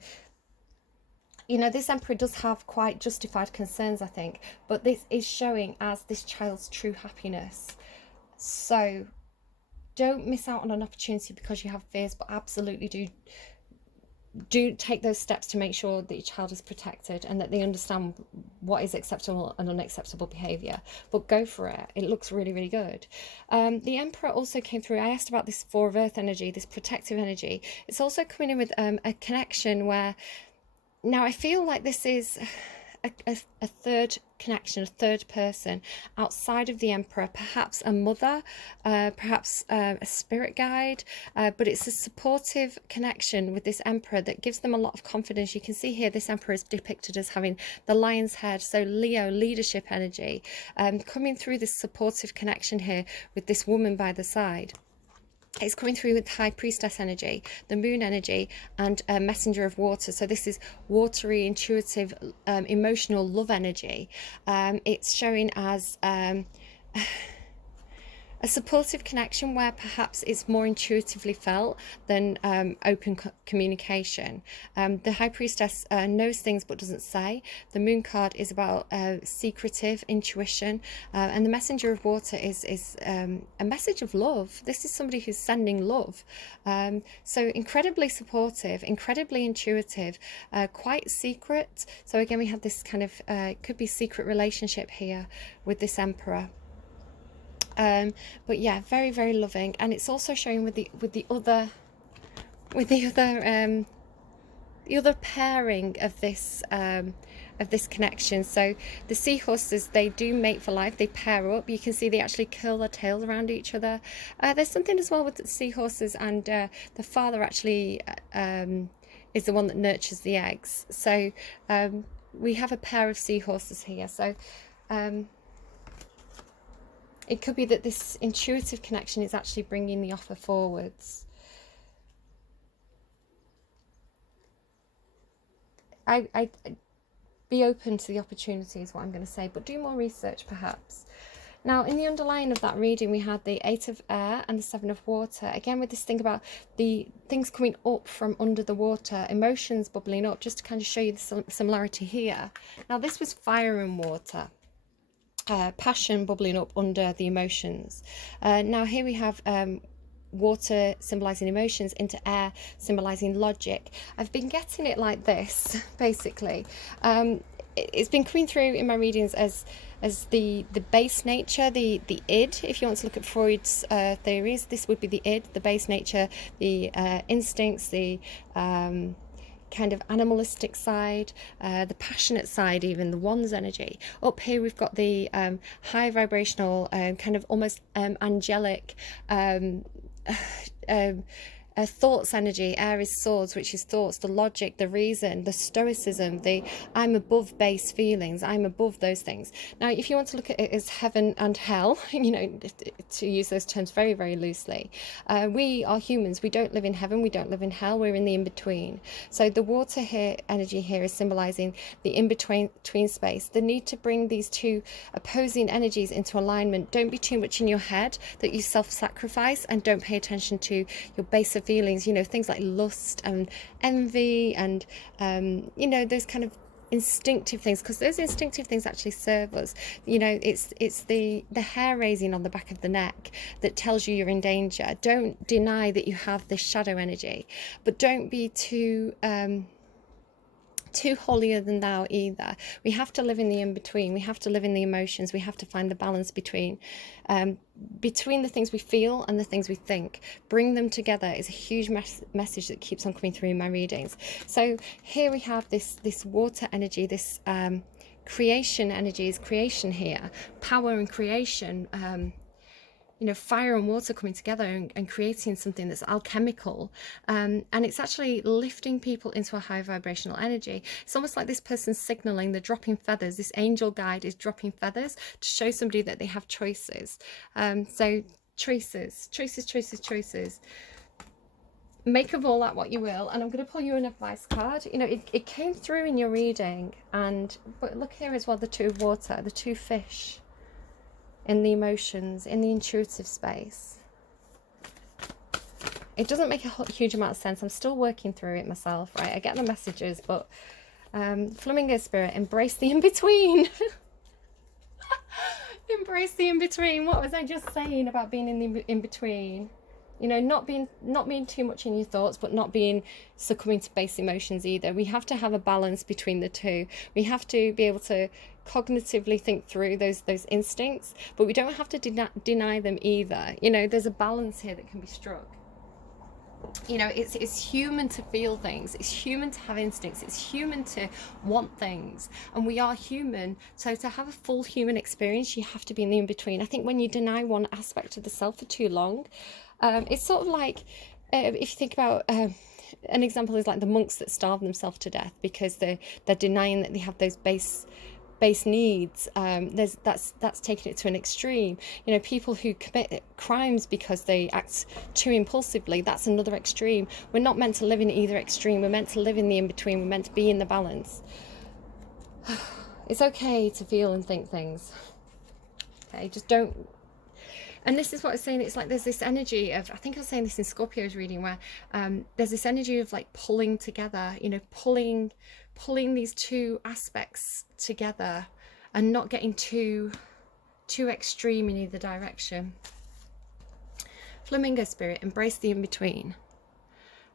you know, this Emperor does have quite justified concerns, I think, but this is showing as this child's true happiness. So don't miss out on an opportunity because you have fears, but absolutely do take those steps to make sure that your child is protected and that they understand what is acceptable and unacceptable behavior. But go for it. It looks really, really good. The Emperor also came through. I asked about this Four of Earth energy, this protective energy. It's also coming in with a connection where, now I feel like this is a third connection, a third person outside of the Emperor, perhaps a mother, perhaps a spirit guide, but it's a supportive connection with this Emperor that gives them a lot of confidence. You can see here this Emperor is depicted as having the lion's head, so Leo, leadership energy, coming through this supportive connection here with this woman by the side. It's coming through with High Priestess energy, the moon energy, and messenger of water. So this is watery, intuitive, emotional love energy. It's showing as a supportive connection where perhaps it's more intuitively felt than open communication. The High Priestess knows things but doesn't say. The Moon card is about secretive intuition, and the Messenger of Water is a message of love. This is somebody who's sending love. So incredibly supportive, incredibly intuitive, quite secret. So again, we have this kind of could be secret relationship here with this Emperor. But yeah, very, very loving, and it's also showing with the other pairing of this connection. So the seahorses, they do mate for life, they pair up. You can see they actually curl their tails around each other. There's something as well with the seahorses, and the father actually is the one that nurtures the eggs. So we have a pair of seahorses here. So it could be that this intuitive connection is actually bringing the offer forwards. I be open to the opportunity is what I'm going to say, but do more research perhaps. Now, in the underlying of that reading, we had the 8 of air and the 7 of water. Again, with this thing about the things coming up from under the water, emotions bubbling up, just to kind of show you the similarity here. Now, this was fire and water. Passion bubbling up under the emotions. Now here we have water symbolizing emotions into air symbolizing logic. I've been getting it like this basically. It's been coming through in my readings as the base nature, the id. If you want to look at Freud's theories, this would be the id, the base nature, the instincts, the kind of animalistic side, the passionate side, even the wands energy. Up here we've got the high vibrational, kind of almost angelic thoughts energy. Air is swords, which is thoughts, the logic, the reason, the stoicism, the I'm above base feelings, I'm above those things. Now, if you want to look at it as heaven and hell, you know, to use those terms very, very loosely, we are humans. We don't live in heaven, we don't live in hell, we're in the in-between. So the water here, energy here, is symbolizing the in-between space, the need to bring these two opposing energies into alignment. Don't be too much in your head that you self-sacrifice, and don't pay attention to your base of feelings, you know, things like lust and envy and you know, those kind of instinctive things, because those instinctive things actually serve us. You know, it's the hair raising on the back of the neck that tells you you're in danger. Don't deny that you have this shadow energy, but don't be too holier than thou either. We have to live in the in-between. We have to live in the emotions. We have to find the balance between the things we feel and the things we think. Bring them together is a huge message that keeps on coming through in my readings. So here we have this water energy, this creation energy is creation here, power and creation. You know, fire and water coming together and creating something that's alchemical, and it's actually lifting people into a high vibrational energy. It's almost like this person's signaling, they're dropping feathers. This angel guide is dropping feathers to show somebody that they have choices. So choices. Make of all that what you will. And I'm going to pull you an advice card. You know, it came through in your reading, but look here as well, the 2 of water, the 2 fish, in the emotions, in the intuitive space. It doesn't make a huge amount of sense. I'm still working through it myself, right? I get the messages, but Flamingo Spirit, embrace the in-between. Embrace the in-between. What was I just saying about being in the in-between? You know, not being too much in your thoughts, but not being succumbing to base emotions either. We have to have a balance between the two. We have to be able to cognitively think through those instincts, but we don't have to deny them either. You know, there's a balance here that can be struck. You know, it's human to feel things, it's human to have instincts, it's human to want things, and we are human. So to have a full human experience, you have to be in the in-between. I think when you deny one aspect of the self for too long, it's sort of like, if you think about an example is like the monks that starve themselves to death because they're denying that they have those base needs. That's taking it to an extreme. You know, people who commit crimes because they act too impulsively, that's another extreme. We're not meant to live in either extreme. We're meant to live in the in-between. We're meant to be in the balance. It's okay to feel and think things. Okay, just don't. And this is what I was saying, it's like there's this energy of, I think I was saying this in Scorpio's reading, where there's this energy of like pulling together, you know, pulling these two aspects together and not getting too extreme in either direction. Flamingo spirit, embrace the in-between.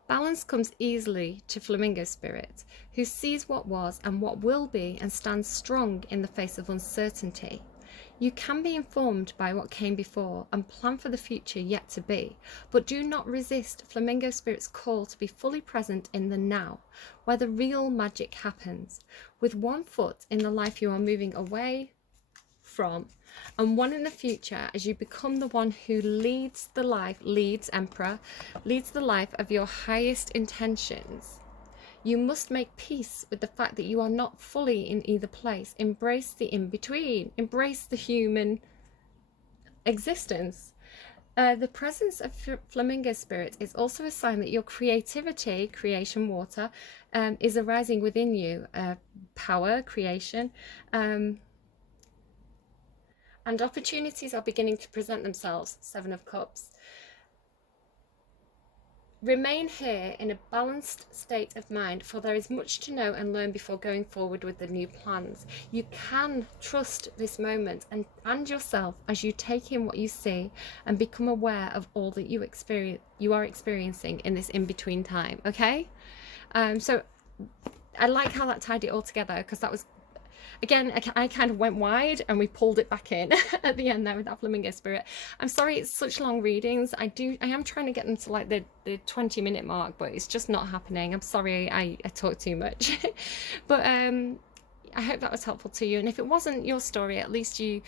Balance comes easily to Flamingo spirit, who sees what was and what will be and stands strong in the face of uncertainty. You can be informed by what came before and plan for the future yet to be, but do not resist Flamingo Spirit's call to be fully present in the now, where the real magic happens, with one foot in the life you are moving away from, and one in the future as you become the one who leads the life, Emperor, leads the life of your highest intentions. You must make peace with the fact that you are not fully in either place. Embrace the in-between. Embrace the human existence. The presence of Flamingo spirit is also a sign that your creativity, creation water, is arising within you. Power, creation, and opportunities are beginning to present themselves. 7 of Cups. Remain here in a balanced state of mind, for there is much to know and learn before going forward with the new plans. You can trust this moment and yourself as you take in what you see and become aware of all that you are experiencing in this in-between time. Okay, so I like how that tied it all together, because that was, again, I kind of went wide and we pulled it back in at the end there with that Flamingo spirit. I'm sorry it's such long readings. I am trying to get them to like the 20-minute mark, but it's just not happening. I'm sorry I talk too much. But I hope that was helpful to you. And if it wasn't your story, at least you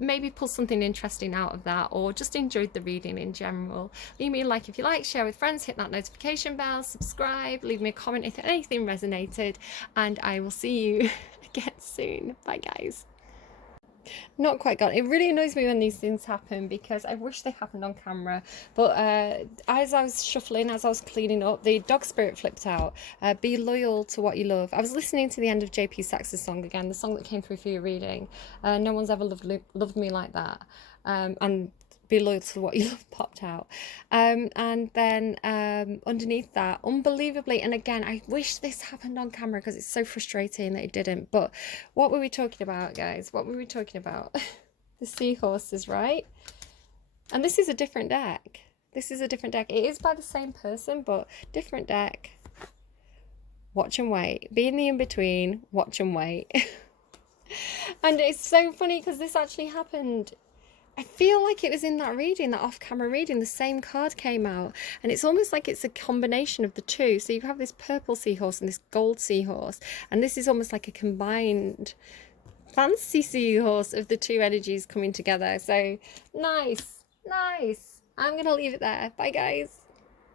maybe pull something interesting out of that, or just enjoyed the reading in general. Leave me a like if you like, share with friends, hit that notification bell, subscribe, leave me a comment if anything resonated, and I will see you again soon. Bye guys. Not quite gone. It really annoys me when these things happen, because I wish they happened on camera, but as I was shuffling, as I was cleaning up, the dog spirit flipped out. Be loyal to what you love. I was listening to the end of JP Sax's song again, the song that came through for your reading. No one's ever loved me like that. And be loyal to what you love popped out. And then underneath that, unbelievably, and again, I wish this happened on camera because it's so frustrating that it didn't. But what were we talking about, guys? What were we talking about? The seahorses, right? And this is a different deck. This is a different deck. It is by the same person, but different deck. Watch and wait. Be in the in-between. Watch and wait. And it's so funny because this actually happened. I feel like it was in that reading, that off-camera reading, the same card came out, and it's almost like it's a combination of the two. So you have this purple seahorse and this gold seahorse, and this is almost like a combined fancy seahorse of the two energies coming together. So nice. I'm gonna leave it there. Bye guys.